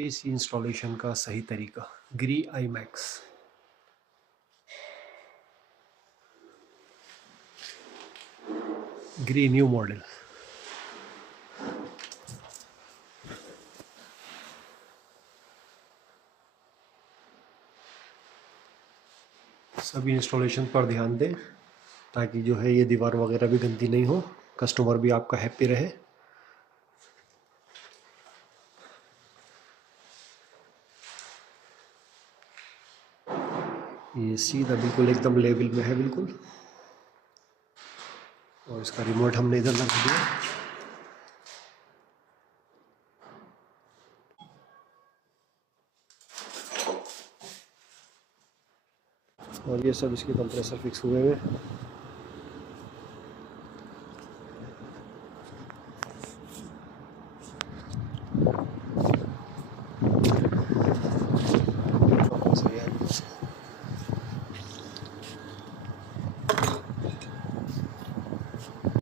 AC installation का सही तरीका, Gree I Max. Gree new model. सभी इंस्टॉलेशन पर ध्यान दें ताकि जो है ये दीवार वगैरह भी गंदी नहीं हो, कस्टमर भी आपका हैप्पी रहे। ये सीधा बिल्कुल एकदम लेवल में है बिल्कुल, और इसका रिमोट हमने इधर लगा दिया। और ये सब इसके कंप्रेसर फिक्स हुए हैं।